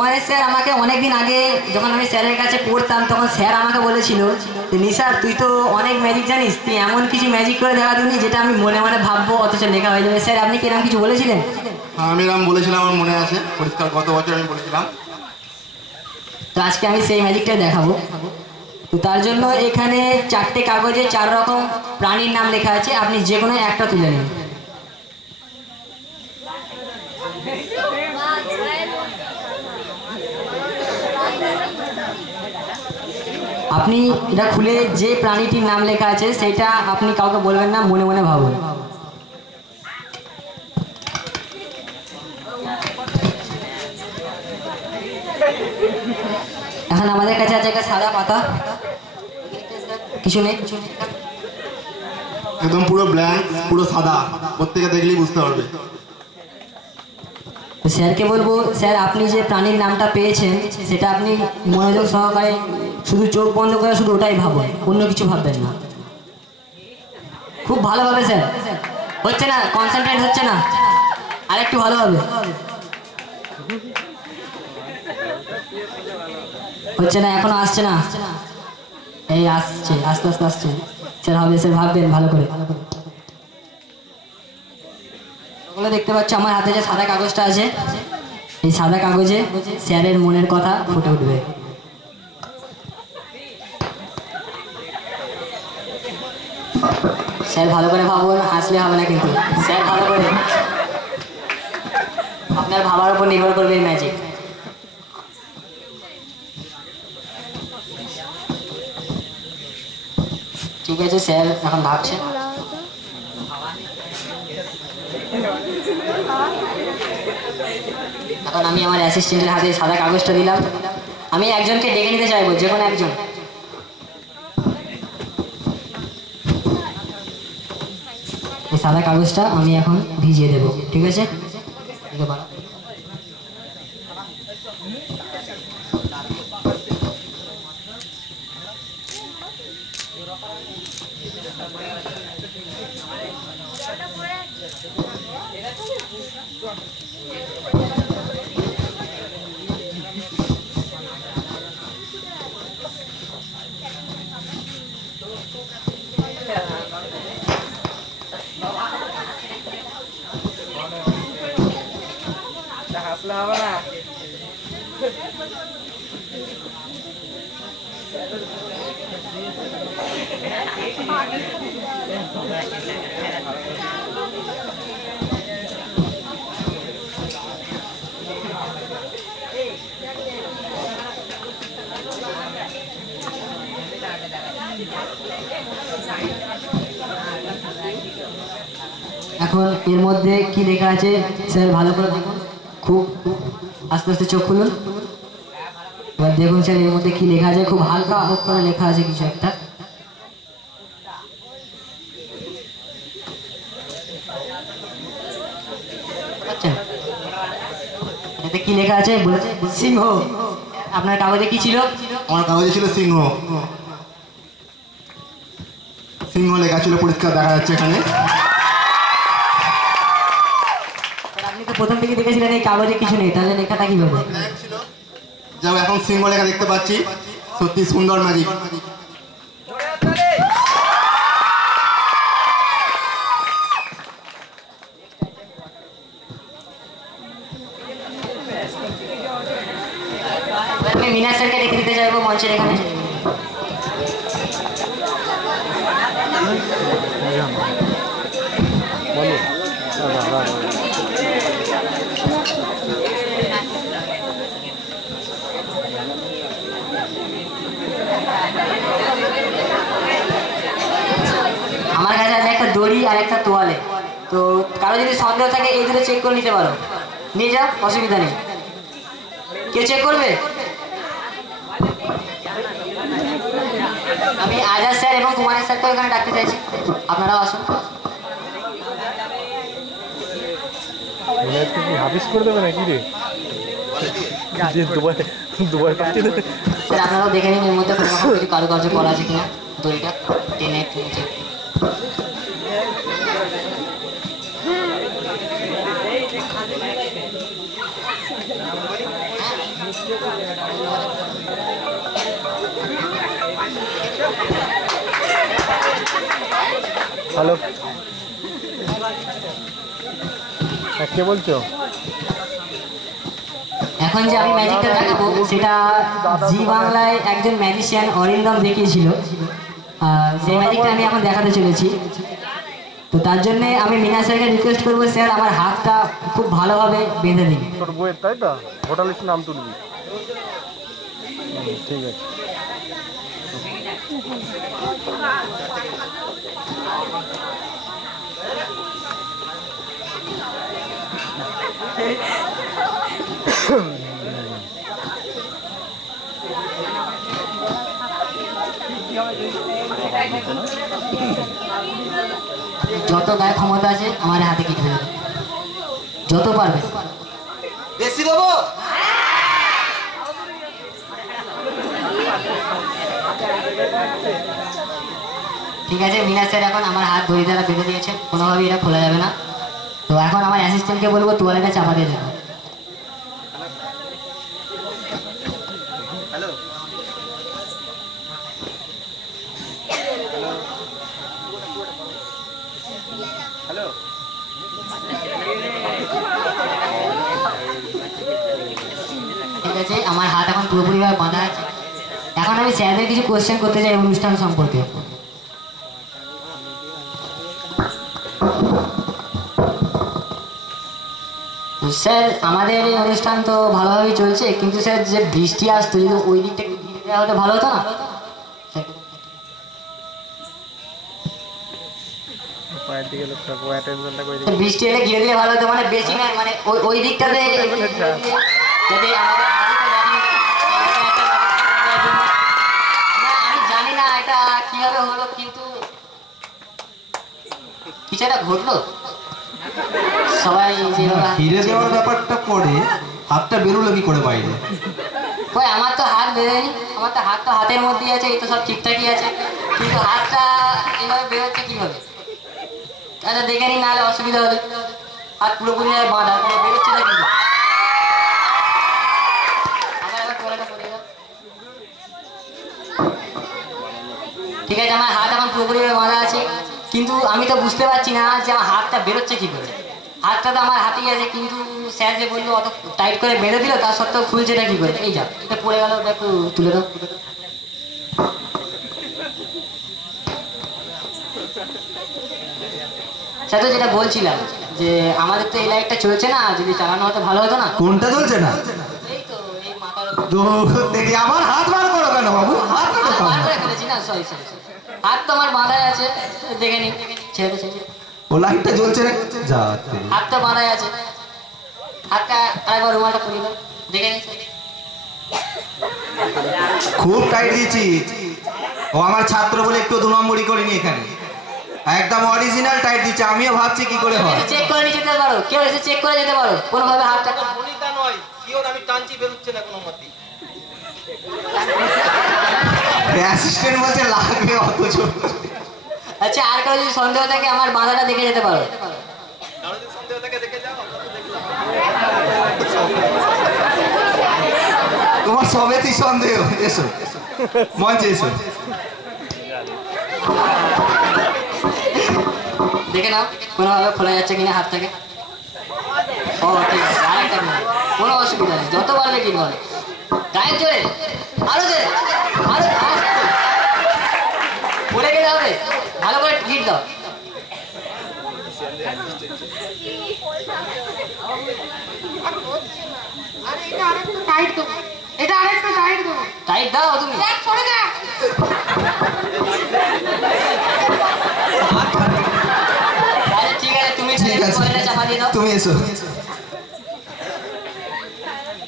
কুমারের স্যার আমাকে অনেকদিন আগে যখন আমি স্যারের কাছে পড়তাম তখন স্যার আমাকে বলেছিল যে নিসার তুই তো অনেক ম্যাজিক জানিস, তুই এমন কিছু ম্যাজিক করে দেখা দিবি যেটা আমি মনে মনে ভাববো অথচ লেখা হয়ে যাবে। স্যার আপনি কি এরকম কিছু বলেছিলেন? আমি এরকম বলেছিলাম, আমার মনে আছে, পরিষ্কার গত বছর আমি বলেছিলাম। তো আজকে আমি সেই ম্যাজিকটাই দেখাবো। তো তার জন্য এখানে 4টে কাগজে 4 রকম প্রাণীর নাম লেখা আছে, আপনি যে কোনো একটা তুলে নিন। আপনি এটা খুলে যে প্রাণীটির নাম লেখা আছে সেটা আপনি কাউকে বলবেন না, মনে মনে ভাবুন। এখন আমাদের কাছে আছে একটা সাদা পাতা, কিছু নেই, একদম পুরো ব্ল্যাঙ্ক, পুরো সাদা, প্রত্যেকে দেখলেই বুঝতে পারবে। স্যারকে বলবো, স্যার আপনি যে প্রাণীর নামটা পেয়েছেন সেটা আপনি মনোযোগ সহকারে শুধু চোখ বন্ধ করে শুধু ওটাই ভাবুন, অন্য কিছু ভাববেন না। খুব ভালোভাবে স্যার, হচ্ছে না, কনসেন্ট্রেট হচ্ছে না, আর একটু ভালো হবে, হচ্ছে না, এখনো আসছে না, এই আসছে, আস্তে আস্তে আসছে। স্যার হবে, স্যার ভাববেন ভালো করে। ওগুলো দেখতে পাচ্ছ আমার হাতে যে সাদা কাগজটা আছে, এই সাদা কাগজে স্যারের মনের কথা ফুটে উঠবে। স্যার ভালো করে ভাবুন, হাসলে হবে না কিন্তু, স্যার ভালো করে, আপনার ভাবার উপর নির্ভর করবে এই ম্যাজিক। ঠিক আছে স্যার এখন ভাবছে। এখন আমি আমার অ্যাসিস্ট্যান্টের হাতে সাদা কাগজটা দিলাম। আমি একজনকে ডেকে নিতে চাইবো, যে কোনো একজন। এই সাদা কাগজটা আমি এখন ভিজিয়ে দেবো, ঠিক আছে? হাসলে হবে না। এখন এর মধ্যে কি লেখা আছে স্যার ভালো করে দেখুন, খুব আস্তে আস্তে চোখ খুলুন। এবার দেখুন স্যার এর মধ্যে কি লেখা আছে, খুব হালকা অক্ষরে লেখা আছে কিছু একটা। আচ্ছা এটাতে কি লেখা আছে বলেছে? সিংহ। আপনার কাগজে কি ছিল? আমার কাগজে ছিল সিংহ। সিংহ লেখা ছিল, পরিষ্কার দেখা যাচ্ছে এখানে। আপনি তো প্রথম থেকে দেখেছিলেন এই কাগজে কিছু নেই, তাহলে লেখাটা কিভাবে? যাও, এখন সিংহ লেখা দেখতে পাচ্ছি, সত্যি সুন্দর ম্যাজিক। আমি মিনা স্যারকে রেখে দিতে চাইবো মঞ্চের এখানে। আমার কাছে আছে একটা দড়ি আর একটা তোয়ালে, তো কারো যদি সন্দেহ থাকে এই দুটো চেক করে নিতে পারো, নিয়ে যাও, অসুবিধা নেই। কে চেক করবে? আমি আজাদ স্যার এবং কুমারের স্যারকে এখানে ডাকতে চাইছি, আপনারাও আসুন। হাফিস করে দেবে নাকি রে? দুবার পাঠিয়ে দেবে। স্যার আপনারাও দেখে নিন এর মধ্যে কোনো রকম কিছু কারুকার্য করা আছে কিনা, দড়িটা টেনে নিচে। হ্যালো, কে বলছো? এখন যে আমি ম্যাজিকটা দেখাবো সেটা জি বাংলায় একজন ম্যাজিশিয়ান অরিন্দম দেখিয়েছিল। সেই ম্যাজিকটা আমি এখন দেখাতে চলেছি। তো তার জন্য আমি মিনা স্যারকে রিকোয়েস্ট করবো, স্যার আমার হাতটা খুব ভালোভাবে বেঁধে দিন। তোর বইয়ের তাই তো, ভোটার লিস্টে নাম তুলবি। ঠিক আছে। যত গায়ে ক্ষমতা আছে আমার হাতে কেটে দেবে, যত পারবে। বেশি দেবো? ঠিক আছে, মিনা স্যার এখন আমার হাত দড়ি দ্বারা বেঁধে দিয়েছেন, কোনোভাবেই এটা খোলা যাবে না। তো এখন আমার অ্যাসিস্ট্যান্টকে বলবো তোয়ালেটা চাপা দিয়ে দেবো। হ্যালো, হ্যালো, ঠিক আছে, আমার হাত এখন পুরোপুরিভাবে বাঁধা আছে। এখন আমি স্যারদের কিছু কোয়েশ্চেন করতে চাই অনুষ্ঠান সম্পর্কে। স্যার আমাদের এই অনুষ্ঠান তো ভালোভাবেই চলছে, কিন্তু স্যার যে বৃষ্টি আসতো যদি ওই দিকটা একটু ঘিরে দেওয়া হলে ভালো হতো না? পায়ের দিকে লক্ষ্য রাখবো, অ্যাটেনশনটা করে দিবি। বৃষ্টি এলে ঘিরে দিলে ভালো হতো, মানে বেশি নয়, মানে ওই দিকটাতে যাতে আমাদের না, আমি জানি না এটা কিভাবে হলো, কিন্তু কিছু একটা ঘটলো। সবাই ফিরে দেওয়ার ব্যাপারটা পরে হাতটা বেরোলো কি করে বাইরে? কই আমার তো হাত বেরোয়নি, আমার তো হাত তো হাতের মধ্যেই আছে, এই তো সব ঠিকঠাকই আছে, কিন্তু হাতটা এইভাবে বেরোচ্ছে কিভাবে? আচ্ছা দেখে নি, নাহলে অসুবিধা হলে। হাত পুরোপুরি বাঁধা, বেরোচ্ছে না কিন্তু। ঠিক আছে, আমার হাত এখন পুরোপুরি বাঁধা আছে, কিন্তু আমি তো বুঝতে পারছি না যে আমার হাতটা বেরোচ্ছে কি করে। হাতটা তো আমার হাতেই আছে, কিন্তু স্যার যে বললো অত টাইট করে বেঁধে দিল, তার সত্ত্বেও খুলছে এটা কি করে? এই যা, এটা পড়ে গেল, ওটা একটু তুলে দাও। স্যার তো যেটা বলছিলাম যে আমাদের তো এই লাইটটা চলছে না, যদি চালানো হতো ভালো হতো না। কোনটা চলছে না? এই তো এই মাথার উপর দূর থেকে আমার হাত বার করো কেন বাবু? হাত বার করো বার কেন? করে ফেলেছি না, সরি সরি। হাত তো আমার বাঁধাই আছে, দেখে নি, ছেড়ে ছেড়ে। ও লাইটটা জ্বলছে না? যা হাত তো বাঁধাই আছে, হাতটা আরেকবার রুমালটা পরিয়ে দাও, দেখে নি। খুব টাইট দিয়েছি। ও আমার ছাত্র বলে একটু দু নম্বরই করিনি এখানে, একদম অরিজিনাল টাইট দিচ্ছে। আমিও ভাবছি কি করে হয়। চেক করে নিয়ে যেতে পারো, কেউ এসে চেক করে যেতে পারো, কোনোভাবে হাতটা। বলিতা নয়, শিওর আমি টানছি, বেরোচ্ছে না কোনো মতে। অ্যাসিস্ট্যান্ট বলছে লাগবে অথচ। আচ্ছা, আর কারো যদি সন্দেহ থাকে আমার বাঁধাটা দেখে যেতে পারো। কারো যদি সন্দেহ থাকে দেখে যাও। তোমার সবেতেই সন্দেহ। এসো মঞ্চে এসো। দেখে নাও কোনোভাবে খোলা যাচ্ছে কিনা হাতটাকে। ও ঠিক আছে, আরেকটা মিনিট, কোনো অসুবিধা নেই, যত পারবে কি বলে। টাইম চলে, আরো দে, আরো পড়ে গেলে হবে, ভালো করে হিট দাও। টাইট দাও তুমি। আচ্ছা ঠিক আছে, তুমি ঠিক আছে, কয়লা চাপা দিয়ে দাও। তুমি এসো।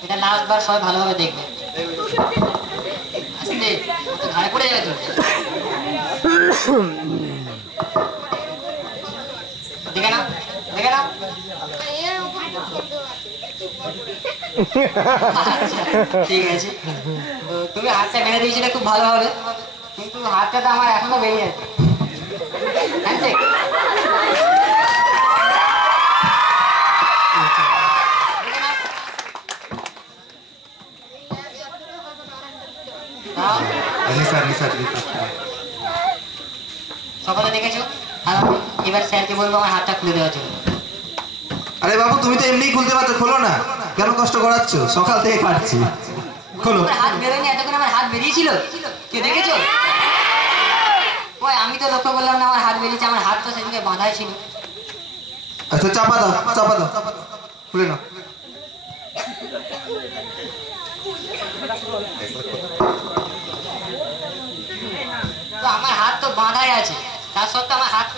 এটা লাস্ট বার সবাই ভালোভাবে দেখবে। আস্তে, তো ঘাড়ে পড়ে যাবে তো। দেখে নাও, দেখে নাও। আচ্ছা, ঠিক আছে, তো তুমি হাতটা বেঁধে দিয়েছিলে খুব ভালো হবে, কিন্তু হাতটা তো আমার এখনো বেরিয়ে আছে। হ্যান্ডশেক। নিসার নিসার নিসার। সকালে দেখেছো, আর আমি এবার স্যারকে বলবো আমার হাতটা খুলে দেওয়ার জন্য। আরে বাবু তুমি তো এমনিই খুলতে পারছো, খোলো না, কেন কষ্ট করাচ্ছ? সকাল থেকে কাটছি, খোলো। আমার হাত বেরোয়নি, এতক্ষণ আমার হাত বেরিয়েছিল, কে দেখেছো? ওই আমি তো লক্ষ্য করলাম না আমার হাত বেরিয়েছে, আমার হাত তো সেদিকে বাঁধাই ছিল। আচ্ছা চাপা দাও, চাপা দাও, খুলে নাও। তো আমার হাত তো বাঁধাই আছে, তার সত্ত্বেও আমার হাত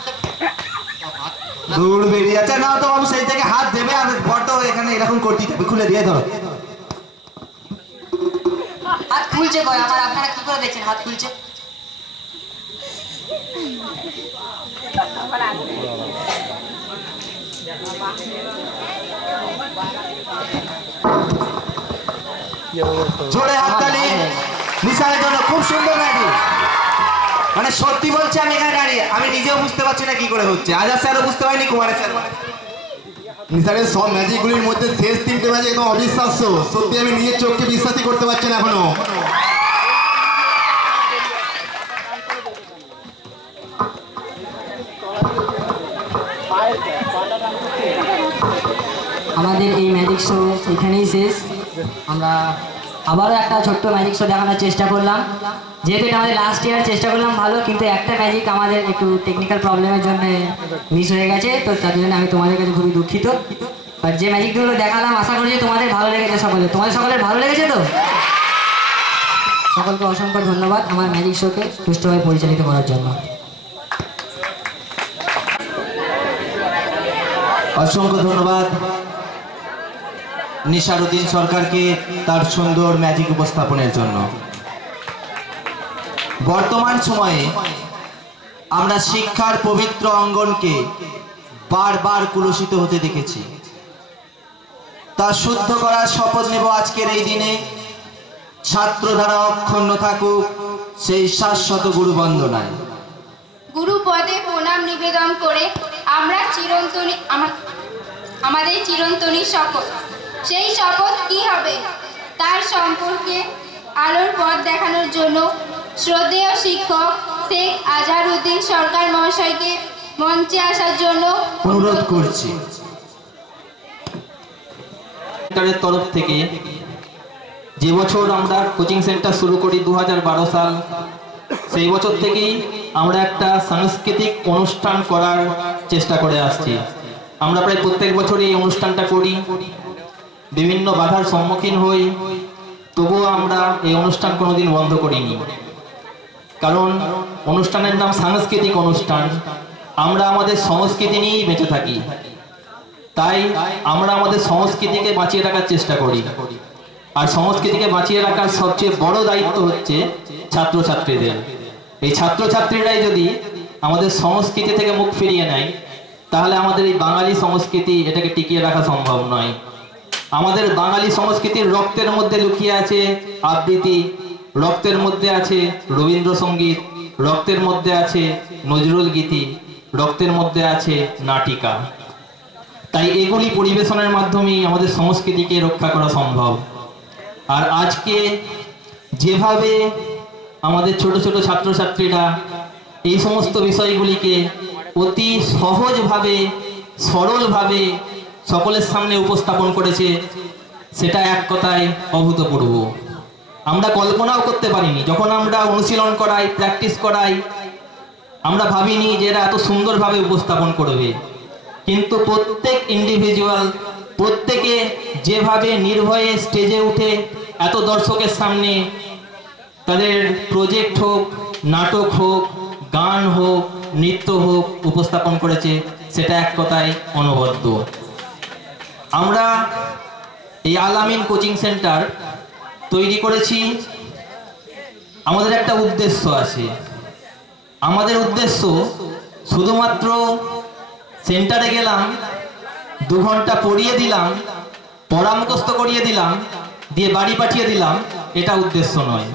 দূর বেরিয়ে আছে না তো বাবু, সেই থেকে হাত দেবে আর বড্ড এখানে এরকম করতেই থাকবে, খুলে দিয়ে ধরো। হাত খুলছে কই আমার? আপনারা কি করে দেখছেন হাত খুলছে? কি হবে বলতো? জোরে হাততালি নিসারের জন্য, খুব সুন্দর ম্যাজিক। মানে সত্যি বলছি, আমি এখানে দাঁড়িয়ে আমি নিজেও বুঝতে পারছি না কি করে হচ্ছে। আজাদ স্যারও বুঝতে পারিনি, কুমারের স্যার। নিসারের সব ম্যাজিকগুলির মধ্যে শেষ 3টে ম্যাজিক একদম অবিশ্বাস্য, সত্যি আমি নিজের চোখকে বিশ্বাসই করতে পারছি না এখনো। আমাদের এই ম্যাজিক শো এখানেই শেষ। আমরা আবারও একটা ছোট্ট ম্যাজিক শো দেখানোর চেষ্টা করলাম, যেহেতু এটা আমাদের লাস্ট ইয়ার চেষ্টা করলাম ভালো, কিন্তু একটা ম্যাজিক আমাদের একটু টেকনিক্যাল প্রবলেমের জন্য মিস হয়ে গেছে, তো তার জন্য আমি তোমাদের কাছে খুবই দুঃখিত। আর যে ম্যাজিকগুলো দেখালাম আশা করি যে তোমাদের ভালো লেগেছে, তোমাদের সকলের ভালো লেগেছে তো? সকলকে অসংখ্য ধন্যবাদ আমার ম্যাজিক শোকে সুষ্ঠুভাবে পরিচালিত করার জন্য। অসংখ্য ধন্যবাদ নিসারুদ্দিন সরকারকে তার সুন্দর ম্যাজিক উপস্থাপনের জন্য। বর্তমান সময়ে আমরা শিক্ষার পবিত্র অঙ্গনকে বারবার কুলুষিত হতে দেখেছি। তা শুদ্ধ করার শপথ নেব আজকের এই দিনে। ছাত্র দ্বারা অক্ষুণ্ণ থাকুক সেই শাশ্বত গুরু বন্দনায়। গুরু পদে প্রণাম নিবেদন করে আমরা আমাদের চিরন্তনী শপথ। সেই শপথ কি হবে তার সম্পর্কে আলোর পথ দেখানোর জন্য শ্রদ্ধেয় শিক্ষক শেখ আজহারউদ্দিন সরকার মহাশয়কে মঞ্চে আসার জন্য অনুরোধ করছি। সেন্টারের তরফ থেকে যে বছর আমরা কোচিং সেন্টার শুরু করি 2012 সাল, সেই বছর থেকেই আমরা একটা সাংস্কৃতিক অনুষ্ঠান করার চেষ্টা করে আসছি। আমরা প্রায় প্রত্যেক বছরই এই অনুষ্ঠানটা করি, বিভিন্ন বাধার সম্মুখীন হই, তবুও আমরা এই অনুষ্ঠান কোনোদিন বন্ধ করিনি। কারণ অনুষ্ঠানের নাম সাংস্কৃতিক অনুষ্ঠান, আমরা আমাদের সংস্কৃতি নিয়েই বেঁচে থাকি, তাই আমরা আমাদের সংস্কৃতিকে বাঁচিয়ে রাখার চেষ্টা করি। আর সংস্কৃতিকে বাঁচিয়ে রাখার সবচেয়ে বড় দায়িত্ব হচ্ছে ছাত্রছাত্রীদের। এই ছাত্রছাত্রীরাই যদি আমাদের সংস্কৃতি থেকে মুখ ফিরিয়ে নেয়, তাহলে আমাদের এই বাঙালি সংস্কৃতি এটাকে টিকিয়ে রাখা সম্ভব নয়। আমাদের বাঙালি সংস্কৃতির রক্তের মধ্যে লুকিয়ে আছে আবৃত্তি, রক্তের মধ্যে আছে রবীন্দ্রসঙ্গীত, রক্তের মধ্যে আছে নজরুল গীতি, রক্তের মধ্যে আছে নাটিকা। তাই এগুলি পরিবেশনের মাধ্যমেই আমাদের সংস্কৃতিকে রক্ষা করা সম্ভব। আর আজকে যেভাবে আমাদের ছোট ছোট ছাত্রছাত্রীরা এই সমস্ত বিষয়গুলিকে অতি সহজভাবে সরলভাবে সকলের সামনে উপস্থাপন করেছে, সেটা এক কথায় অভূতপূর্ব। আমরা কল্পনাও করতে পারিনি, যখন আমরা অনুশীলন করাই, প্র্যাকটিস করাই, আমরা ভাবিনি যে এরা এত সুন্দরভাবে উপস্থাপন করবে। কিন্তু প্রত্যেক ইন্ডিভিজুয়াল, প্রত্যেকে যেভাবে নির্ভয়ে স্টেজে উঠে এত দর্শকের সামনে তাদের প্রজেক্ট হোক, নাটক হোক, গান হোক, নৃত্য হোক উপস্থাপন করেছে, সেটা এক কথায় অনবদ্য। আমরা এই আল-আমিন কোচিং সেন্টার তৈরি করেছি, আমাদের একটা উদ্দেশ্য আছে। আমাদের উদ্দেশ্য শুধুমাত্র সেন্টারে গেলাম, 2 ঘন্টা পড়িয়ে দিলাম, পড়া মুখস্থ করিয়ে দিলাম, দিয়ে বাড়ি পাঠিয়ে দিলাম, এটা উদ্দেশ্য নয়।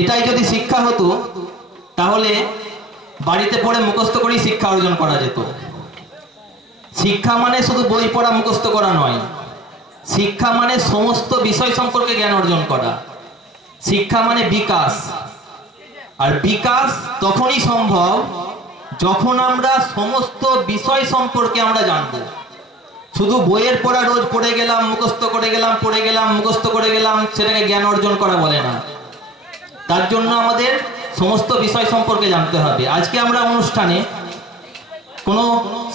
এটাই যদি শিক্ষা হতো তাহলে বাড়িতে পড়ে মুখস্থ করেই শিক্ষা অর্জন করা যেত। শিক্ষা মানে শুধু বই পড়া মুখস্থ করা নয়, শিক্ষা মানে সমস্ত বিষয় সম্পর্কে জ্ঞান অর্জন করা। শিক্ষা মানে বিকাশ, আর বিকাশ তখনই সম্ভব যখন আমরা সমস্ত বিষয় সম্পর্কে আমরা জানবো। শুধু বইয়ের পড়া রোজ পড়ে গেলাম, মুখস্থ করে গেলাম, পড়ে গেলাম, মুখস্থ করে গেলাম, সেটাকে জ্ঞান অর্জন করা বলে না। তার জন্য আমাদের সমস্ত বিষয় সম্পর্কে জানতে হবে। আজকে আমরা অনুষ্ঠানে কোনো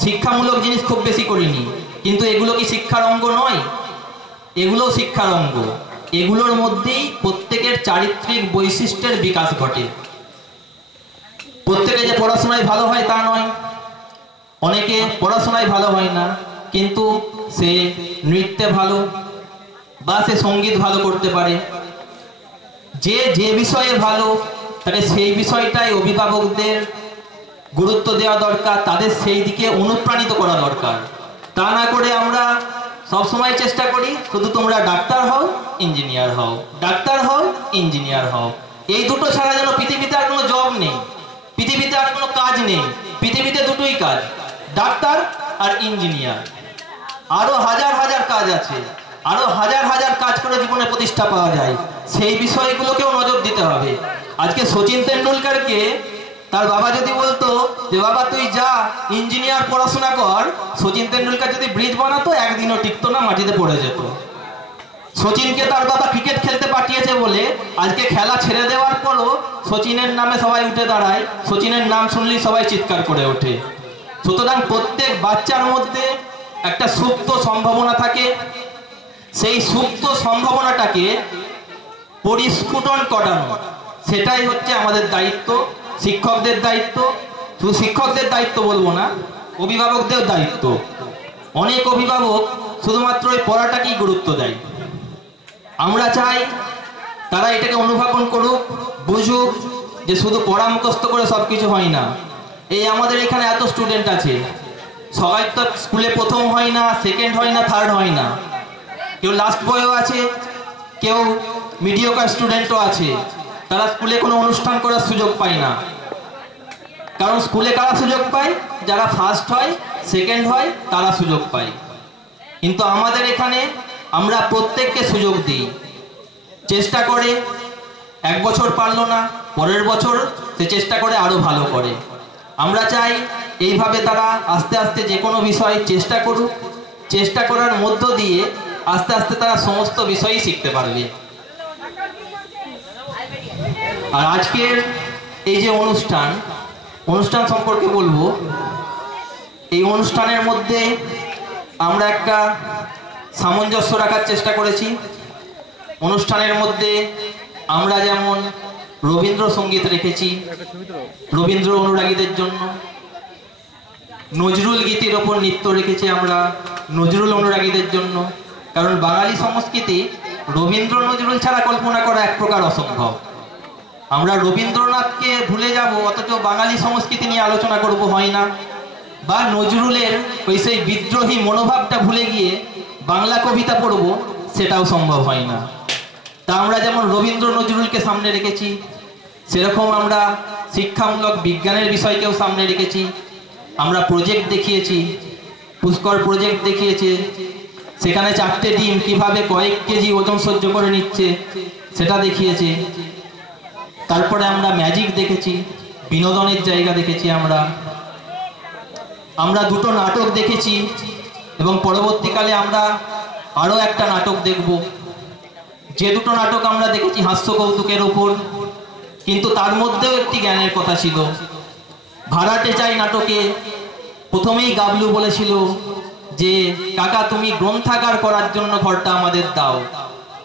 শিক্ষামূলক জিনিস খুব বেশি করিনি, কিন্তু এগুলো কি শিক্ষার অঙ্গ নয়? এগুলো শিক্ষার অঙ্গ। এগুলোর মধ্যেই প্রত্যেকের চারিত্রিক বৈশিষ্ট্যের বিকাশ ঘটে। প্রত্যেকে যে পড়াশোনায় ভালো হয় তা নয়, অনেকে পড়াশোনায় ভালো হয় না, কিন্তু সে নৃত্যে ভালো বা সে সঙ্গীত ভালো করতে পারে। যে যে বিষয়ে ভালো তাকে সেই বিষয়টাই অভিভাবকদের গুরুত্ব দেওয়া দরকার, তাদের সেই দিকে অনুপ্রাণিত করা দরকার। তা না করে আমরা সব সময় চেষ্টা করি শুধু তোমরা ডাক্তার হও, ইঞ্জিনিয়ার হও, ডাক্তার হও, ইঞ্জিনিয়ার হও। এই দুটো ছাড়া যেন পৃথিবীতে আর কোনো জব নেই, পৃথিবীতে আর কোনো কাজ নেই। পৃথিবীতে দুটোই কাজ, ডাক্তার আর ইঞ্জিনিয়ার। আরো হাজার হাজার কাজ আছে, আরো হাজার হাজার কাজ করে জীবনে প্রতিষ্ঠা পাওয়া যায়। সেই বিষয়গুলোকেও নজর দিতে হবে। আজকে সচিন তেন্ডুলকারকে তার বাবা যদি বলতো যে বাবা তুই যা ইঞ্জিনিয়ার পড়াশোনা কর, সচিন তেন্ডুলকার যদি ব্রিজ বানাতো একদিনও টিকতো না, মাটিতে পড়ে যেত। সচিনকে তার বাবা ক্রিকেট খেলতে পাঠিয়েছে বলে আজকে খেলা ছেড়ে দেওয়ার পরও সচিনের নামে সবাই উঠে দাঁড়ায়, সচিনের নাম শুনলেই সবাই চিৎকার করে ওঠে। সুতরাং প্রত্যেক বাচ্চার মধ্যে একটা সুপ্ত সম্ভাবনা থাকে, সেই সুপ্ত সম্ভাবনাটাকে পরিস্ফুটন করানো, সেটাই হচ্ছে আমাদের দায়িত্ব, শিক্ষকদের দায়িত্ব। শুধু শিক্ষকদের দায়িত্ব বলবো না, অভিভাবকদের দায়িত্ব। অনেক অভিভাবক শুধুমাত্র এই পড়াটাকেই গুরুত্ব দেয়। আমরা চাই তারা এটাকে অনুধাবন করুক, বুঝুক যে শুধু পড়া মুখস্থ করে সবকিছু হয় না। এই আমাদের এখানে এত স্টুডেন্ট আছে, সবাই তো স্কুলে প্রথম হয় না, সেকেন্ড হয় না, থার্ড হয় না। কেউ লাস্ট বয়ও আছে, কেউ মিডিওকার স্টুডেন্টও আছে। তারা স্কুলে কোনো অনুষ্ঠান করার সুযোগ পায় না। কারণ স্কুলে কারা সুযোগ পায়? যারা ফার্স্ট হয়, সেকেন্ড হয়, তারা সুযোগ পায়। কিন্তু আমাদের এখানে আমরা প্রত্যেককে সুযোগ দিই। চেষ্টা করে, এক বছর পারলো না, পরের বছর সে চেষ্টা করে আরো ভালো করে। আমরা চাই এইভাবে তারা আস্তে আস্তে যে কোনো বিষয় চেষ্টা করুক, চেষ্টা করার মধ্য দিয়ে আস্তে আস্তে তারা সমস্ত বিষয়ই শিখতে পারবে। আর আজকের এই যে অনুষ্ঠান সম্পর্কে বলবো। এই অনুষ্ঠানের মধ্যে আমরা একটা সামঞ্জস্য রাখার চেষ্টা করেছি। অনুষ্ঠানের মধ্যে আমরা যেমন রবীন্দ্রসঙ্গীত রেখেছি রবীন্দ্র অনুরাগীদের জন্য, নজরুল গীতির ওপর নৃত্য রেখেছি আমরা নজরুল অনুরাগীদের জন্য। কারণ বাঙালি সংস্কৃতি রবীন্দ্র নজরুল ছাড়া কল্পনা করা এক প্রকার অসম্ভব। আমরা রবীন্দ্রনাথকে ভুলে যাব অথচ বাঙালি সংস্কৃতি নিয়ে আলোচনা করব হয় না, বা নজরুলের ওই সেই বিদ্রোহী মনোভাবটা ভুলে গিয়ে বাংলা কবিতা পড়ব সেটাও সম্ভব হয় না। তা আমরা যেমন রবীন্দ্র নজরুলকে সামনে রেখেছি, সেরকম আমরা শিক্ষামূলক বিজ্ঞানের বিষয়কেও সামনে রেখেছি। আমরা প্রজেক্ট দেখিয়েছি, পুষ্কর প্রজেক্ট দেখিয়েছে, সেখানে 4টে ডিম কিভাবে কয়েক কেজি ওজন সহ্য করে নিচ্ছে সেটা দেখিয়েছে। তারপরে আমরা ম্যাজিক দেখেছি, বিনোদনের জায়গা দেখেছি। আমরা 2টো নাটক দেখেছি এবং পরবর্তীকালে আমরা আরো একটা নাটক দেখব। যে 2টো নাটক আমরা দেখেছি হাস্য কৌতুকের ওপর, কিন্তু তার মধ্যেও একটি জ্ঞানের কথা ছিল। ভাড়াটে চাই নাটকে প্রথমেই গাবলু বলেছিল যে কাকা তুমি গ্রন্থাগার করার জন্য ঘরটা আমাদের দাও।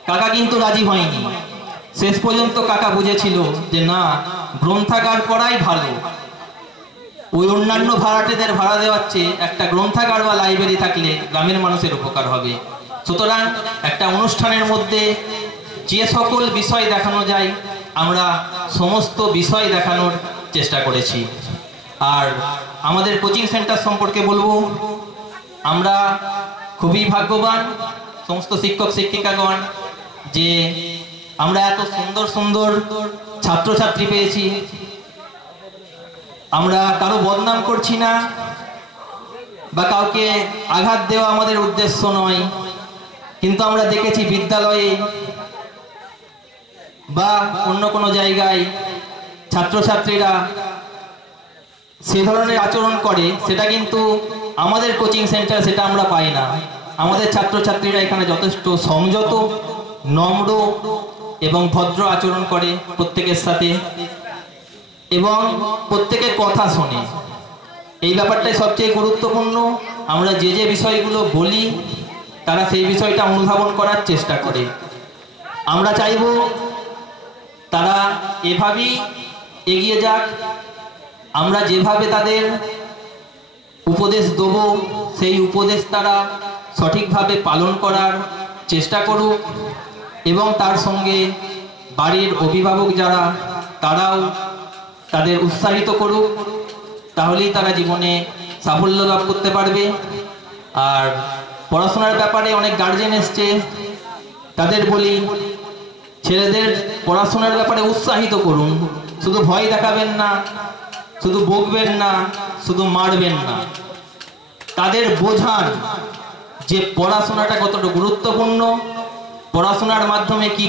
কাকা কিন্তু রাজি হয়নি। শেষ পর্যন্ত কাকা বুঝেছিল যে না, গ্রন্থাগার করাই ভালো। ওই অন্যান্য ভাড়াটেদের ভাড়া দেওয়ার চেয়ে একটা গ্রন্থাগার বা লাইব্রেরি থাকলে গ্রামের মানুষের উপকার হবে। সুতরাং একটা অনুষ্ঠানের মধ্যে যে সকল বিষয় দেখানো যায় আমরা সমস্ত বিষয় দেখানোর চেষ্টা করেছি। আর আমাদের কোচিং সেন্টার সম্পর্কে বলবো, আমরা খুবই ভাগ্যবান সমস্ত শিক্ষক শিক্ষিকাগণ যে আমরা এত সুন্দর সুন্দর ছাত্রছাত্রী পেয়েছি। আমরা কারো বদনাম করছি না বা কাউকে আঘাত দেওয়া আমাদের উদ্দেশ্য নয়, কিন্তু আমরা দেখেছি বিদ্যালয়ে বা অন্য কোনো জায়গায় ছাত্রছাত্রীরা সে ধরনের আচরণ করে, সেটা কিন্তু আমাদের কোচিং সেন্টার সেটা আমরা পাই না। আমাদের ছাত্রছাত্রীরা এখানে যথেষ্ট সংযত, নম্র এবং ভদ্র আচরণ করে প্রত্যেকের সাথে, এবং প্রত্যেকের কথা শোনে। এই ব্যাপারটাই সবচেয়ে গুরুত্বপূর্ণ। আমরা যে যে বিষয়গুলো বলি তারা সেই বিষয়টা অনুধাবন করার চেষ্টা করে। আমরা চাইব তারা এভাবেই এগিয়ে যাক। আমরা যেভাবে তাদের উপদেশ দেব সেই উপদেশ তারা সঠিকভাবে পালন করার চেষ্টা করুক, এবং তার সঙ্গে বাড়ির অভিভাবক যারা তারাও তাদের উৎসাহিত করুক। তাহলেই তারা জীবনে সাফল্য লাভ করতে পারবে। আর পড়াশোনার ব্যাপারে অনেক গার্জেন এসছে, তাদের বলি ছেলেদের পড়াশোনার ব্যাপারে উৎসাহিত করুন। শুধু ভয় দেখাবেন না, শুধু বকবেন না, শুধু মারবেন না। তাদের বোঝান যে পড়াশোনাটা কতটা গুরুত্বপূর্ণ, পড়াশোনার মাধ্যমে কি